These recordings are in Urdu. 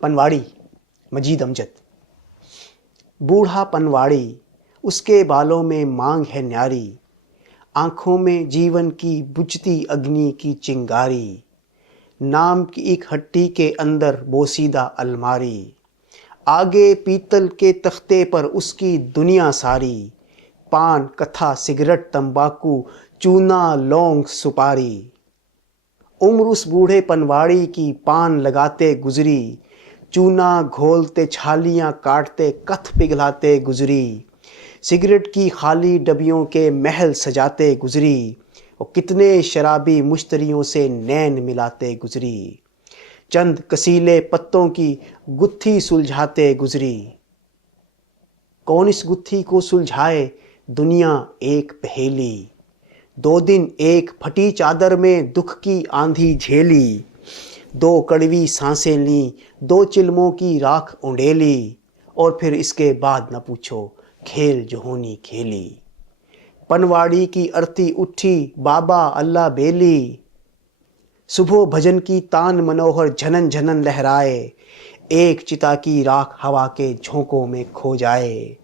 پنواڑی مجید امجد۔ بوڑھا پنواڑی، اس کے بالوں میں مانگ ہے نیاری، آنکھوں میں جیون کی بجھتی اگنی کی چنگاری، نام کی ایک ہٹی کے اندر بوسیدہ الماری، آگے پیتل کے تختے پر اس کی دنیا ساری، پان کتھا سگریٹ تمباکو چونا لونگ سپاری، عمر اس بوڑھے پنواڑی کی پان لگاتے گزری، چونا گھولتے چھالیاں کاٹتے کتھ پگھلاتے گزری، سگریٹ کی خالی ڈبیوں کے محل سجاتے گزری، اور کتنے شرابی مشتریوں سے نین ملاتے گزری، چند کسیلے پتوں کی گتھی سلجھاتے گزری۔ کون اس گتھی کو سلجھائے؟ دنیا ایک پہیلی، 2 دن ایک پھٹی چادر میں دکھ کی آندھی جھیلی، 2 کڑوی سانسیں لیں، 2 چلموں کی راکھ اونڈیلی، اور پھر اس کے بعد نہ پوچھو کھیل جو ہونی کھیلی۔ پنواڑی کی ارتی اٹھی بابا اللہ بیلی، صبح بھجن کی تان منوہر جھنن جھنن لہرائے، ایک چتا کی راکھ ہوا کے جھونکوں میں کھو جائے،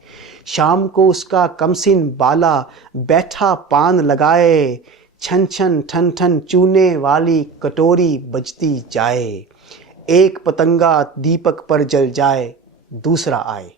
شام کو اس کا کمسن بالا بیٹھا پان لگائے، چھن چھن ٹھن ٹھن چونے والی کٹوری بجتی جائے، ایک پتنگا دیپک پر جل جائے دوسرا آئے۔